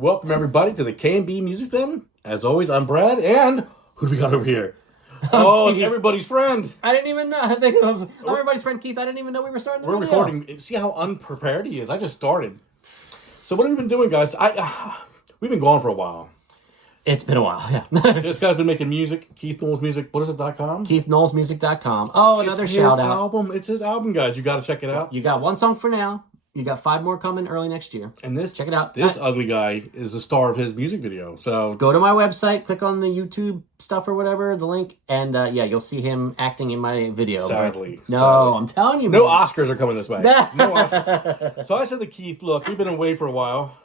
welcome everybody to the K&B Music Den. As always, I'm Brad, and who do we got over here? Oh, it's everybody's friend. I didn't even know. I'm everybody's friend Keith. I didn't even know we were starting the We're video. recording. See how unprepared he is? I just started. So what have we been doing, guys? We've been gone for a while. It's been a while, yeah. This guy's been making music. Keith Knowles Music. What is it.com? KeithKnowlesMusic.com. Oh, another shout out. It's his album, guys. You got to check it out. You got one song for now. You got 5 more coming early next year. And this, check it out. This ugly guy is the star of his music video. So go to my website, click on the YouTube stuff or whatever, the link, and yeah, you'll see him acting in my video. Sadly. I'm telling you. No Oscars are coming this way. No Oscars. So I said to Keith, look, we've been away for a while.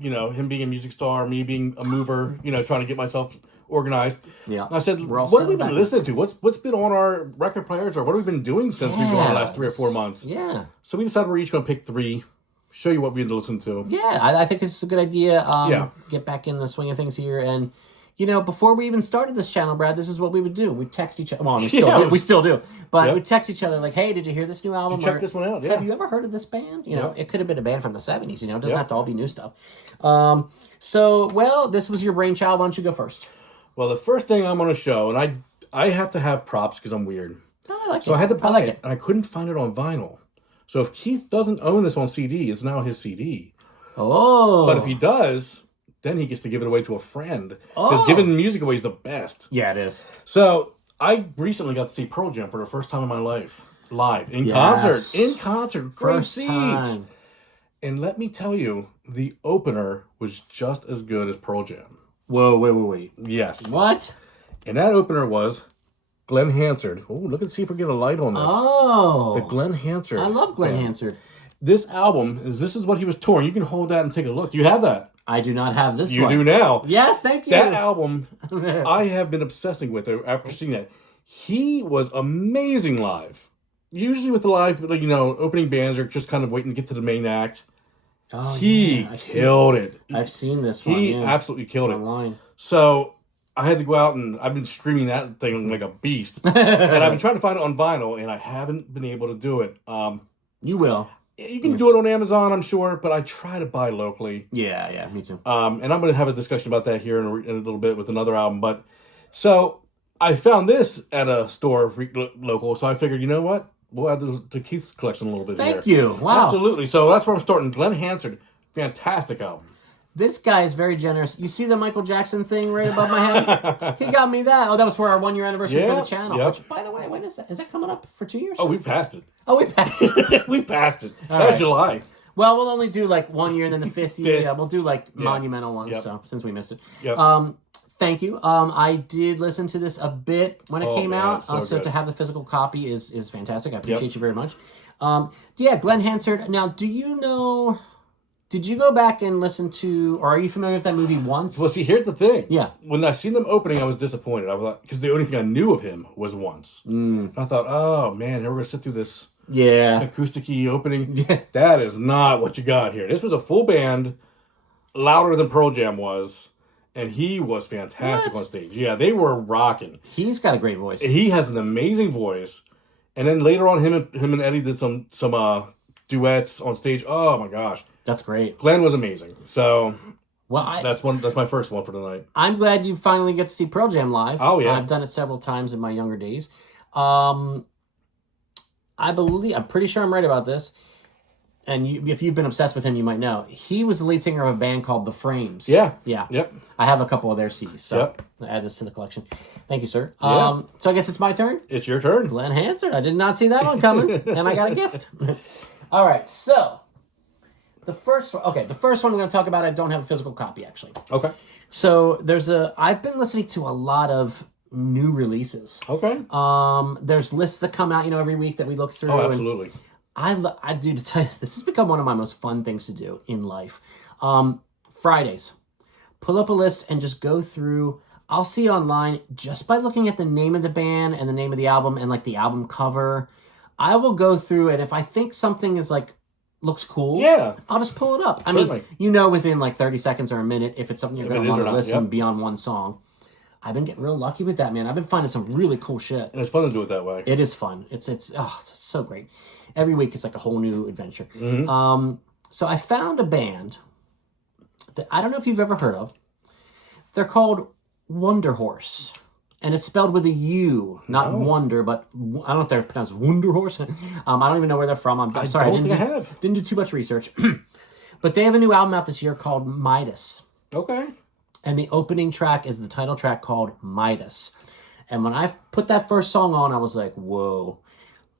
You know, him being a music star, me being a mover, you know, trying to get myself organized. Yeah. And I said, what have we been listening to? What's been on our record players, or what have we been doing since we've gone the last 3 or 4 months? Yeah. So we decided we're each going to pick 3, show you what we've been listening to. Yeah, I think this is a good idea. Get back in the swing of things here. And, you know, before we even started this channel, Brad, this is what we would do. We'd text each other. Well, we still do. But we'd text each other like, hey, did you hear this new album? Check this one out. Yeah. Have you ever heard of this band? You know, it could have been a band from the 70s. You know, it doesn't have to all be new stuff. This was your brainchild. Why don't you go first? Well, the first thing I'm going to show, and I have to have props because I'm weird. Oh, I like so I had to buy it, and I couldn't find it on vinyl. So if Keith doesn't own this on CD, it's now his CD. Oh. But if he does, then he gets to give it away to a friend. Because giving music away is the best. Yeah, it is. So I recently got to see Pearl Jam for the first time in my life. Live. In concert. In concert. Great seats. Time. And let me tell you, the opener was just as good as Pearl Jam. Whoa, wait. Yes. What? And that opener was Glenn Hansard. Oh, look and see if we get a light on this. Oh. The Glenn Hansard. I love Glenn Hansard. This album, this is what he was touring. You can hold that and take a look. Do you have that? I do not have this one. You do now. Yes, thank you. That album, I have been obsessing with it after seeing that. He was amazing live. Usually with the live, you know, opening bands are just kind of waiting to get to the main act. Oh, he killed it. I've seen this one. He absolutely killed online. It. So I had to go out and I've been streaming that thing like a beast. And I've been trying to find it on vinyl and I haven't been able to do it. You will. You can do it on Amazon, I'm sure, but I try to buy locally. Yeah, me too. And I'm going to have a discussion about that here in a little bit with another album. But so I found this at a store local, so I figured, you know what? We'll add to Keith's collection a little bit. Thank you. Wow. Absolutely. So that's where I'm starting. Glenn Hansard, fantastic album. This guy is very generous. You see the Michael Jackson thing right above my head? He got me that. Oh, that was for our 1-year anniversary for the channel. Yep. Which, by the way, when is that? Is that coming up for 2 years? Oh, we passed it. Oh, we passed it. We passed it. That was July. Well, we'll only do like 1 year and then the 5th year. Yeah, we'll do like monumental ones. So since we missed it. Yep. Thank you. I did listen to this a bit when it came out. So to have the physical copy is fantastic. I appreciate you very much. Glenn Hansard. Now, do you know... Did you go back and listen to, or are you familiar with that movie Once? Well, see, here's the thing. Yeah. When I seen them opening, I was disappointed. I was because the only thing I knew of him was Once. And I thought, oh man, we're gonna sit through this acoustic-y opening. Yeah. That is not what you got here. This was a full band, louder than Pearl Jam was, and he was fantastic on stage. Yeah, they were rocking. He's got a great voice. He has an amazing voice. And then later on, him and Eddie did some duets on stage. Oh my gosh. That's great. Glenn was amazing. So, that's my first one for tonight. I'm glad you finally get to see Pearl Jam live. Oh yeah, I've done it several times in my younger days. I'm pretty sure I'm right about this. And if you've been obsessed with him, you might know he was the lead singer of a band called The Frames. Yeah. Yep. I have a couple of their CDs, so I add this to the collection. Thank you, sir. So I guess it's my turn. It's your turn, Glenn Hansard. I did not see that one coming, and I got a gift. All right, so. The first one we're going to talk about, I don't have a physical copy, actually. Okay. So I've been listening to a lot of new releases. Okay. There's lists that come out, every week that we look through. Oh, absolutely. I do, to tell you, this has become one of my most fun things to do in life. Fridays, pull up a list and just go through. I'll see online, just by looking at the name of the band and the name of the album and like the album cover, I will go through, and if I think something is like, looks cool, I'll just pull it up. I mean, within like 30 seconds or a minute, if it's something you're going to want to listen beyond one song. I've been getting real lucky with that, man. I've been finding some really cool shit. And it's fun to do it that way. It is fun. It's so great. Every week it's like a whole new adventure. So I found a band that I don't know if you've ever heard of. They're called Wonder Horse. And it's spelled with a U, not wonder, but I don't know if they're pronounced Wonder Horse. I don't even know where they're from. I'm sorry, I didn't do too much research. But they have a new album out this year called Midas. Okay. And the opening track is the title track called Midas. And when I put that first song on, I was like, whoa.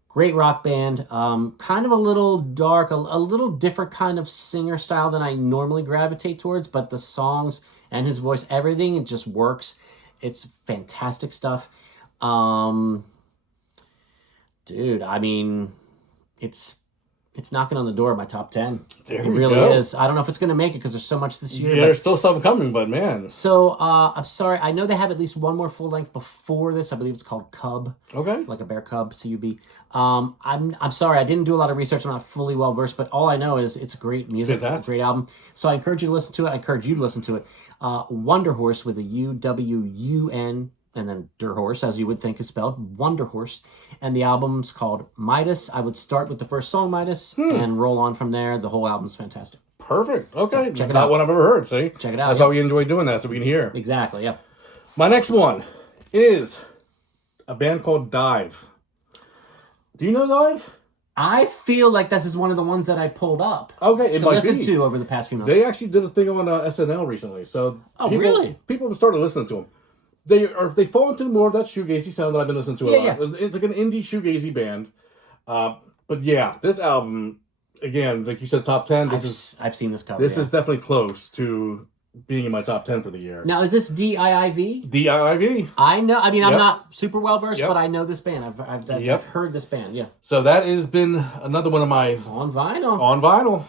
Great rock band. Kind of a little dark, a little different kind of singer style than I normally gravitate towards. But the songs and his voice, everything, it just works. It's fantastic stuff. Dude, I mean, it's knocking on the door of my top 10. It really is. I don't know if it's going to make it because there's so much this year. Yeah, there's still something coming, but man. So, I'm sorry. I know they have at least one more full length before this. I believe it's called Cub. Okay. Like a bear cub, C-U-B. I'm sorry. I didn't do a lot of research. I'm not fully well versed, but all I know is it's great music. It's a great album. So I encourage you to listen to it. I encourage you to listen to it. Wonder Horse with a U-W-U-N, and then Der Horse, as you would think is spelled, Wonder Horse. And the album's called Midas. I would start with the first song, Midas, and roll on from there. The whole album's fantastic. Perfect. Okay. Check it Not out. one I've ever heard, see? Check it out. That's why we enjoy doing that, so we can hear. Exactly, yeah. My next one is a band called Dive. Do you know Dive? I feel like this is one of the ones that I pulled up Okay, it to might listen be. to over the past few months. They actually did a thing on SNL recently, so really? People have started listening to them. They fall into more of that shoegazy sound that I've been listening to a lot. Yeah. It's like an indie shoegazy band, but yeah, this album again, like you said, top 10. I've seen this cover. This is definitely close to being in my top 10 for the year. Now, is this DIIV? DIIV. I know. I mean, I'm not super well versed, but I know this band. I've heard this band. Yeah. So that has been another one of my on vinyl. On vinyl.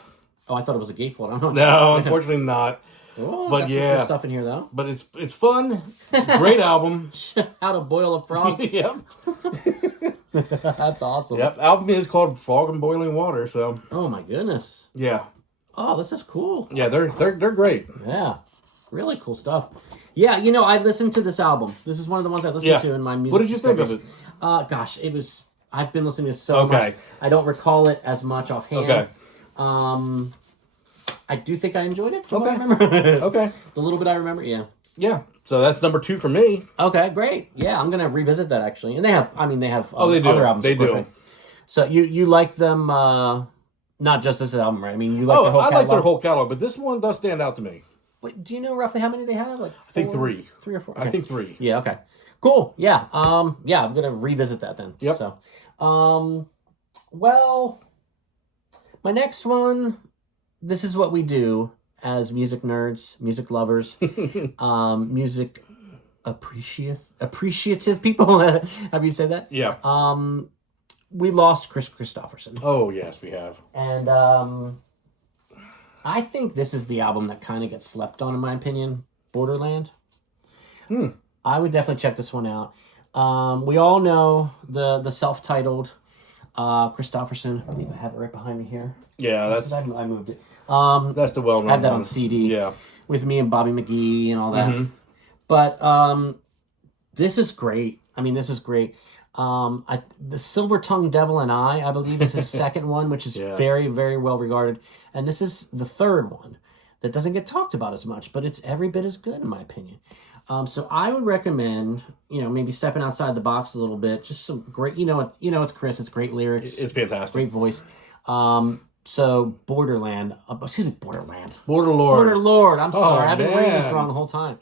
Oh, I thought it was a gatefold. I don't know. No, unfortunately not. Oh, but got some cool stuff in here though. But it's fun. Great album. How to Boil a Frog. Yep. That's awesome. Yep. Album is called Frog and Boiling Water. So. Oh my goodness. Yeah. Oh, this is cool. Yeah, they're great. Yeah, really cool stuff. Yeah, you know, I listened to this album. This is one of the ones I listened to in my music. What did you think of it? Gosh, it was. I've been listening to so much. I don't recall it as much offhand. Okay. I do think I enjoyed it. From what I remember. Okay. The little bit I remember, yeah. Yeah. So that's number 2 for me. Okay, great. Yeah, I'm gonna revisit that actually. And they have. They have. They do. Other albums. They do. Right? So you like them? Not just this album, right? I mean, you like their whole catalog. I like their whole catalog, but this one does stand out to me. Wait, do you know roughly how many they have? Like I think 3. 3 or 4. Okay. I think 3. Yeah. Okay. Cool. Yeah. Yeah. I'm gonna revisit that then. Yep. So, well, my next one. This is what we do as music nerds, music lovers, music appreciative people. Have you said that? Yeah. We lost Kris Kristofferson. Oh yes, we have. And I think this is the album that kind of gets slept on, in my opinion. Borderland. I would definitely check this one out. We all know the self-titled Kristofferson. I believe I have it right behind me here. Yeah, that's. I moved it. That's the well-known. I have that one. on CD. Yeah. With me and Bobby McGee and all that. But this is great. I mean, this is great. The Silver Tongue Devil and I believe, is his second one, which is very, very well regarded. And this is the third one that doesn't get talked about as much, but it's every bit as good in my opinion. So I would recommend, maybe stepping outside the box a little bit. Just some great, it's Kris. It's great lyrics. It's fantastic. Great voice. So Borderland. Borderland. Borderlord. I'm sorry. I've been reading this wrong the whole time.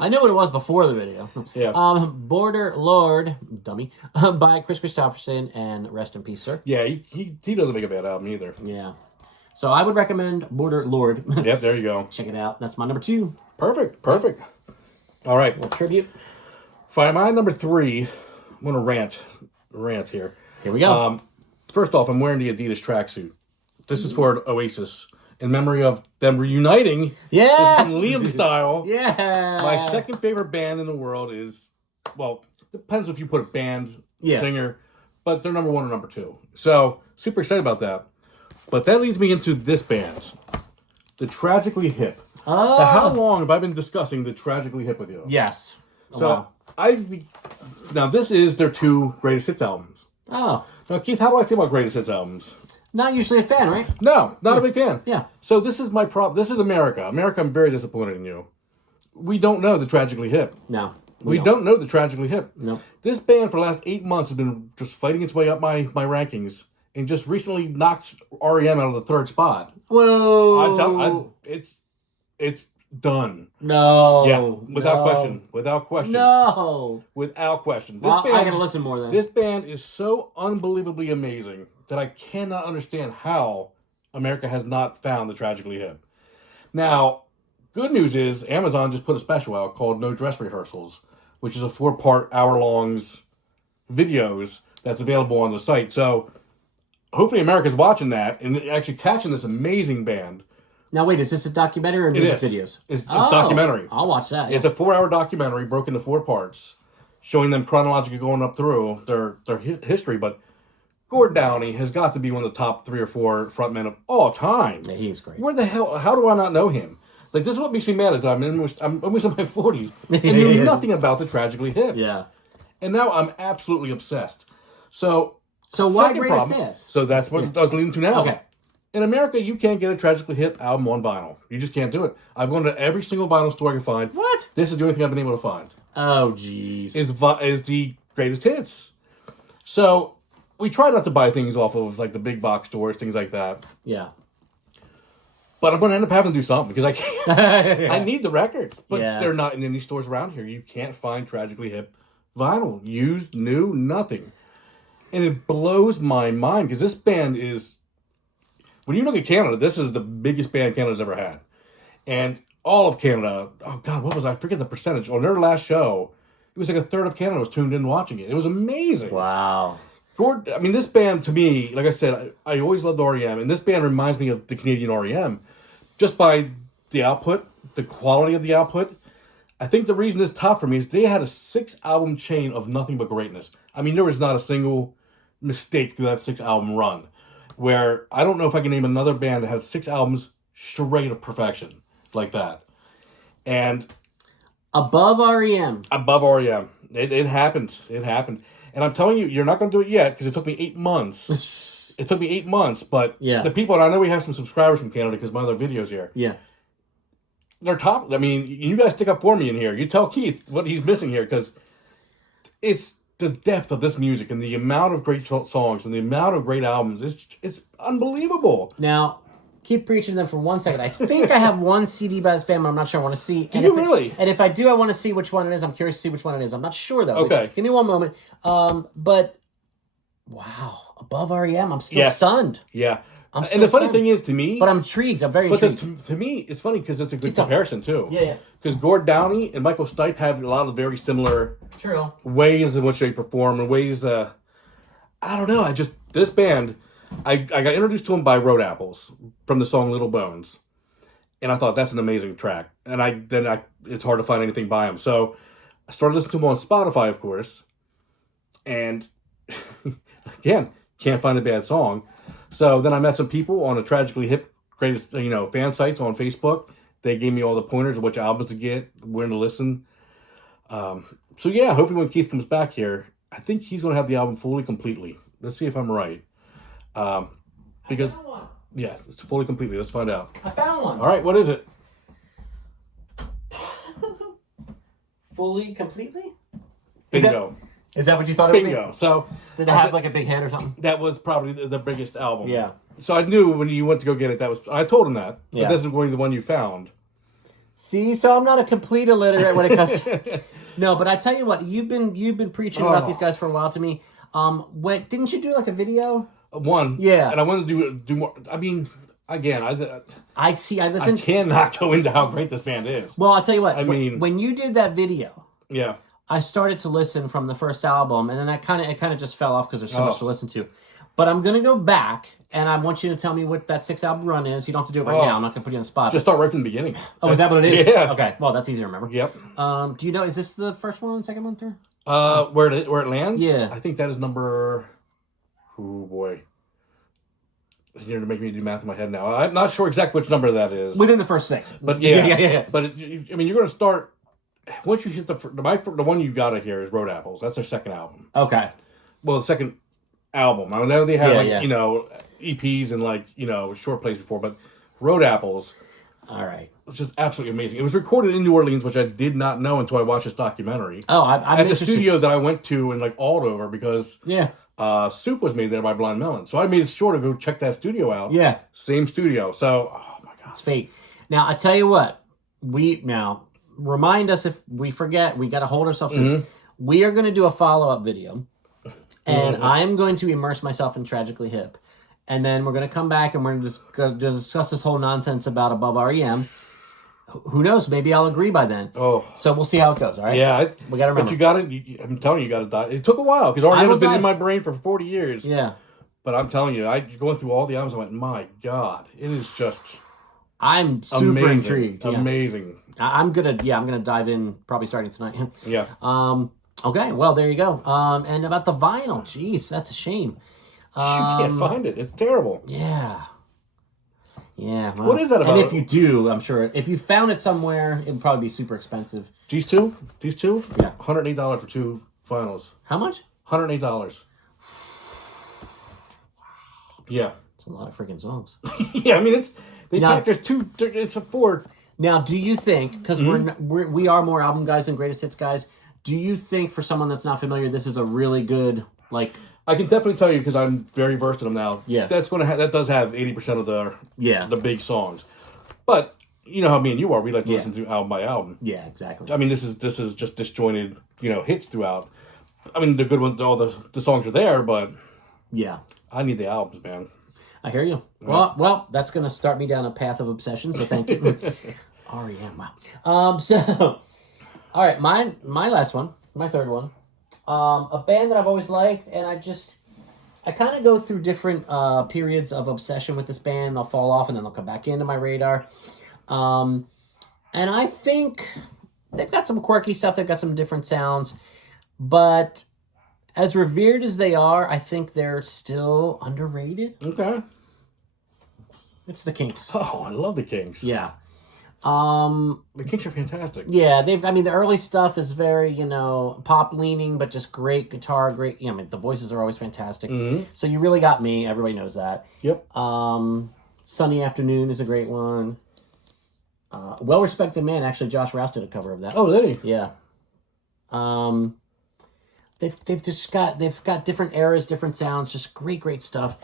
I knew what it was before the video. Yeah. Borderlord, dummy, by Kris Kristofferson, and rest in peace, sir. Yeah, he doesn't make a bad album either. Yeah. So I would recommend Borderlord. Yep, there you go. Check it out. That's my number 2. Perfect. All right. Well, tribute. Fine, my number 3. I'm going to rant here. Here we go. First off, I'm wearing the Adidas tracksuit. This is for Oasis, in memory of them reuniting. Yeah! This is in Liam style. Yeah! My second favorite band in the world is, depends if you put a band, singer, but they're number 1 or number 2. So, super excited about that. But that leads me into this band, the Tragically Hip. Oh! Now, how long have I been discussing the Tragically Hip with you? Yes. So, now this is their 2 greatest hits albums. Oh. Now, Keith, how do I feel about greatest hits albums? Not usually a fan, right? No, not a big fan. Yeah. So this is my problem. This is America. America, I'm very disappointed in you. We don't know the Tragically Hip. No. We don't know the Tragically Hip. No. This band for the last 8 months has been just fighting its way up my rankings and just recently knocked REM out of the 3rd spot. Whoa. It's done. No. Yeah, without question. Without question. No. Without question. Well, I gotta listen more then. This band is so unbelievably amazing that I cannot understand how America has not found the Tragically Hip. Now, good news is Amazon just put a special out called No Dress Rehearsals, which is a 4-part, hour-longs videos that's available on the site. So hopefully America's watching that and actually catching this amazing band. Now, wait, is this a documentary or music videos? It's documentary. I'll watch that. Yeah. It's a 4-hour documentary broken into 4 parts, showing them chronologically going up through their history. But Gord Downie has got to be one of the top 3 or 4 frontmen of all time. Yeah, he's great. Where the hell? How do I not know him? Like, this is what makes me mad is that I'm almost in my 40s and knew nothing about the Tragically Hip. Yeah. And now I'm absolutely obsessed. So why Greatest Hits? So that's what I was leading to now. Okay. In America, you can't get a Tragically Hip album on vinyl. You just can't do it. I've gone to every single vinyl store I can find. What? This is the only thing I've been able to find. Oh, jeez. Is the Greatest Hits. So we try not to buy things off of like the big box stores, things like that. Yeah. But I'm going to end up having to do something because I can't. I need the records, but Yeah. they're not in any stores around here. You can't find Tragically Hip vinyl, used, new, nothing. And it blows my mind because this band is, when you look at Canada, this is the biggest band Canada's ever had. And all of Canada, oh God, what was I forget the percentage. On their last show, it was like a third of Canada was tuned in watching it. It was amazing. Wow. I mean, this band to me, like I said, I always loved REM, and this band reminds me of the Canadian REM, just by the output, the quality of the output. I think the reason this top for me is they had a 6-album chain of nothing but greatness. I mean, there was not a single mistake through that 6-album run, where I don't know if I can name another band that had 6 albums straight of perfection like that. And above REM. Above REM. It happened. It happened. And I'm telling you, you're not going to do it yet because it took me 8 months. It took me 8 months, but the people, and I know we have some subscribers from Canada because my other videos here. Yeah. They're top. I mean, you guys stick up for me in here. You tell Keith what he's missing here because it's the depth of this music and the amount of great songs and the amount of great albums. It's unbelievable. Now, keep preaching them for 1 second. I think I have one CD by this band, but I'm not sure I want to see. Do you really? And if I do, I want to see which one it is. I'm curious to see which one it is. I'm not sure, though. Okay. Give me one moment. But, wow. Above REM, I'm still stunned. Yeah. I'm and the funny thing is, to me... But I'm intrigued. I'm very intrigued. To me, it's funny because it's a good comparison, too. Yeah. Because Gord Downie and Michael Stipe have a lot of very similar ways in which they perform and ways... I don't know. This band... I got introduced to them by Road Apples from the song Little Bones. And I thought, that's an amazing track. And it's hard to find anything by them. So I started listening to them on Spotify, of course. And again, can't find a bad song. So then I met some people on a Tragically Hip greatest fan sites on Facebook. They gave me all the pointers of which albums to get, when to listen. So yeah, hopefully when Keith comes back here, I think he's going to have the album fully completely. Let's see if I'm right. Because yeah, it's fully completely. Let's find out. I found one. All right, what is it? Fully completely? Bingo. Is that what you thought it would be? Bingo. So did it have like a big head or something? That was probably the biggest album. Yeah. So I knew when you went to go get it, I told him that. Yeah. But this is going to be the one you found. See, so I'm not a complete illiterate when it comes. No, but I tell you what, you've been preaching about these guys for a while to me. Didn't you do like a video? One. Yeah. And I wanted to do more. I mean, again, I listen. I cannot go into how great this band is. Well, I'll tell you what. I mean, when you did that video, yeah, I started to listen from the first album, and then it kind of just fell off because there's so much to listen to. But I'm gonna go back, and I want you to tell me what that 6-album run is. You don't have to do it right now. I'm not gonna put you on the spot. Just start right from the beginning. Oh, is that what it is? Yeah. Okay. Well, that's easy to remember. Yep. Do you know? Is this the first one, second one, third? Where it lands? Yeah. I think that is number. Oh boy. You're gonna make me do math in my head now. I'm not sure exactly which number that is. Within the first 6. But yeah. yeah. But you're going to start once you hit the one you got to hear is Road Apples. That's their second album. Okay. Well, the second album. I know they had EPs and short plays before, but Road Apples. All right. It's just absolutely amazing. It was recorded in New Orleans, which I did not know until I watched this documentary. Oh, I'm at the studio that I went to in Aldover because Soup was made there by Blind Melon. So I made sure to go check that studio out. Yeah. Same studio. So, oh my God. It's fate. Now, I tell you what, remind us if we forget, we got to hold ourselves to this. We are going to do a follow-up video, and I'm going to immerse myself in Tragically Hip. And then we're going to come back and we're going to discuss this whole nonsense about Above REM. Who knows? Maybe I'll agree by then. Oh. So we'll see how it goes, all right? Yeah. We got to remember. But you got to, I'm telling you got to die. It took a while because REM has been in my brain for 40 years. Yeah. But I'm telling you, going through all the albums, I went, my God, it is just I'm super intrigued. Amazing. I'm gonna dive in probably starting tonight. Yeah. Okay, well there you go. And about the vinyl, jeez, that's a shame. You can't find it. It's terrible. Yeah. Yeah. Well, what is that about? And if you do, I'm sure if you found it somewhere, it would probably be super expensive. These two? Yeah. $108 for 2 vinyls. How much? $108. Yeah. It's a lot of freaking songs. Yeah, I mean it's a 4. Now, do you think, because we are more album guys than greatest hits guys, do you think for someone that's not familiar, this is a really good, I can definitely tell you because I'm very versed in them now. Yeah. That does have 80% of the big songs. But you know how me and you are, we like to listen to album by album. Yeah, exactly. I mean, this is just disjointed, hits throughout. I mean, the good ones, all the songs are there, but yeah, I need the albums, man. I hear you. Well, that's going to start me down a path of obsession, so thank you. REM, wow. So, all right, my last one, my third one. A band that I've always liked, and I kind of go through different periods of obsession with this band. They'll fall off, and then they'll come back into my radar. And I think they've got some quirky stuff. They've got some different sounds. But as revered as they are, I think they're still underrated. Okay. It's the Kinks. Oh, I love the Kinks. Yeah. The Kinks are fantastic. Yeah, the early stuff is very, pop leaning, but just great guitar, great, the voices are always fantastic. Mm-hmm. So You Really Got Me, everybody knows that. Yep. Sunny Afternoon is a great one. Well Respected Man, actually Josh Rouse did a cover of that. Oh, did he? Yeah. They've got different eras, different sounds, just great stuff.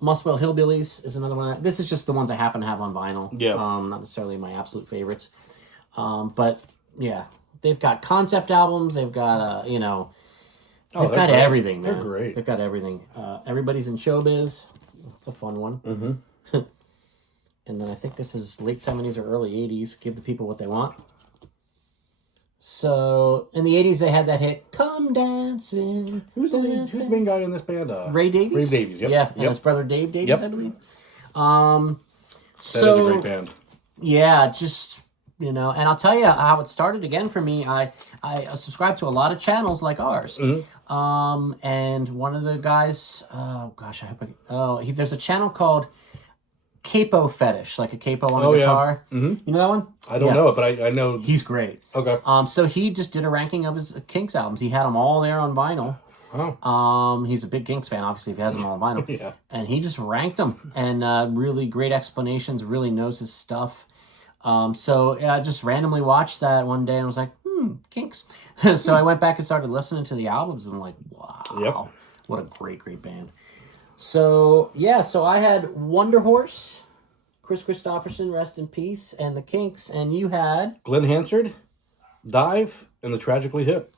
Muswell Hillbillies is another one. This is just the ones I happen to have on vinyl. Yeah. Not necessarily my absolute favorites. But yeah, they've got concept albums. They've got they've got everything, man. They're great. They've got everything. Everybody's in Showbiz. It's a fun one. Mm-hmm. And then I think this is late 70s or early 80s. Give the People What They Want. So, in the 80s, they had that hit, Come Dancing. Who's the main guy in this band? Ray Davies? Ray Davies, yep. Yeah, and his brother Dave Davies, I believe. That is a great band. Yeah, just, and I'll tell you how it started again for me. I subscribe to a lot of channels like ours. Mm-hmm. And one of the guys, there's a channel called Capo Fetish, like a capo on a guitar. Yeah. Mm-hmm. You know that one? I don't know it, but I know. He's great. Okay. So he just did a ranking of his Kinks albums. He had them all there on vinyl. Oh. He's a big Kinks fan, obviously, if he has them all on vinyl. Yeah. And he just ranked them. And really great explanations, really knows his stuff. So I just randomly watched that one day and was like, Kinks. So I went back and started listening to the albums and I'm like, wow. What a great band. So, so I had Wonder Horse, Chris Christopherson, rest in peace, and the Kinks, and you had... Glenn Hansard, Dive, and the Tragically Hip.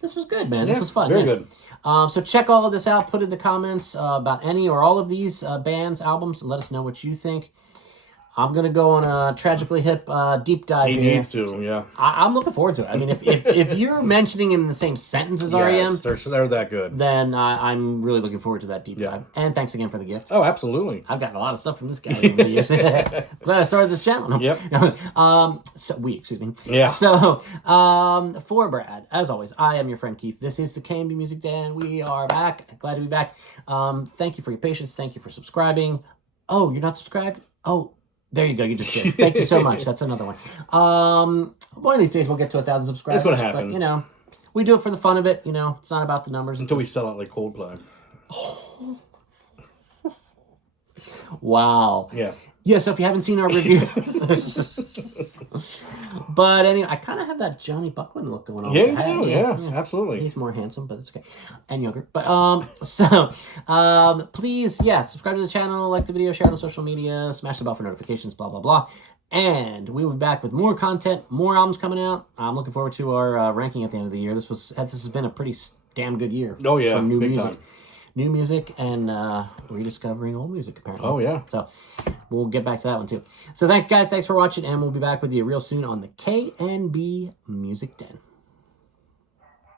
This was good, man. This was fun. Very good. So check all of this out. Put in the comments about any or all of these bands, albums, and let us know what you think. I'm going to go on a Tragically Hip deep dive here. He needs to, yeah. I'm looking forward to it. I mean, if you're mentioning him in the same sentence as REM... Yes, they're that good. Then I'm really looking forward to that deep dive. And thanks again for the gift. Oh, absolutely. I've gotten a lot of stuff from this guy over the years. Glad I started this channel. Yep. Excuse me. Yeah. So, for Brad, as always, I am your friend Keith. This is the KMB Music Day, and we are back. Glad to be back. Thank you for your patience. Thank you for subscribing. Oh, you're not subscribed? Oh, there you go. You just did. Thank you so much. That's another one. One of these days we'll get to 1,000 subscribers. It's going to happen. But, we do it for the fun of it. It's not about the numbers. Until we sell out like Coldplay. Wow. Yeah. Yeah, so if you haven't seen our review. But anyway, I kind of have that Johnny Buckland look going on. Yeah, you do. Yeah, absolutely. He's more handsome, but it's okay. And younger. But please, subscribe to the channel, like the video, share it on social media, smash the bell for notifications, blah, blah, blah. And we will be back with more content, more albums coming out. I'm looking forward to our ranking at the end of the year. This has been a pretty damn good year. Oh, yeah. For new big music. Time. New music and rediscovering old music, apparently. Oh, yeah. So we'll get back to that one, too. So thanks, guys. Thanks for watching, and we'll be back with you real soon on the KNB Music Den.